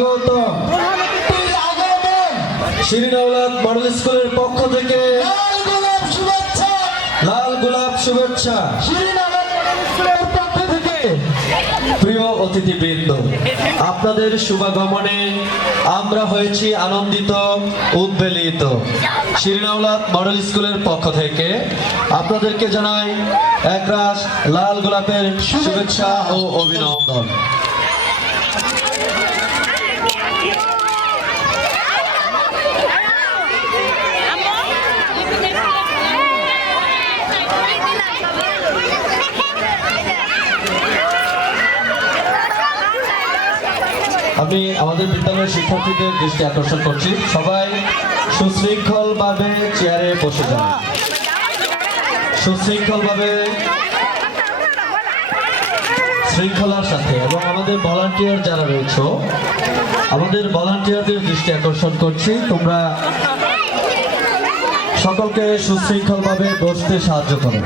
Gautam Shirin model স্কুলের পক্ষ থেকে লাল গোলাপ শুভেচ্ছা। প্রিয় অতিথিবৃন্দ, আপনাদের শুভাগমনে আমরা হয়েছি আনন্দিত, উদ্বেলিত। শিরিনাউলাদ মডেল স্কুলের পক্ষ থেকে আপনাদেরকে জানাই একরাশ লাল গোলাপের শুভেচ্ছা ও অভিনন্দন। আমি আমাদের বিদ্যালয়ের শিক্ষার্থীদের দৃষ্টি আকর্ষণ করছি। সবাই সুশৃঙ্খলভাবে চেয়ারে বসে যান। সুশৃঙ্খলভাবে শৃঙ্খলার সাথে এবং আমাদের ভলান্টিয়ার যারা রয়েছে, আমাদের ভলান্টিয়ারদের দৃষ্টি আকর্ষণ করছি। তোমরা সকলকে সুশৃঙ্খলভাবে বসতে সাহায্য করো।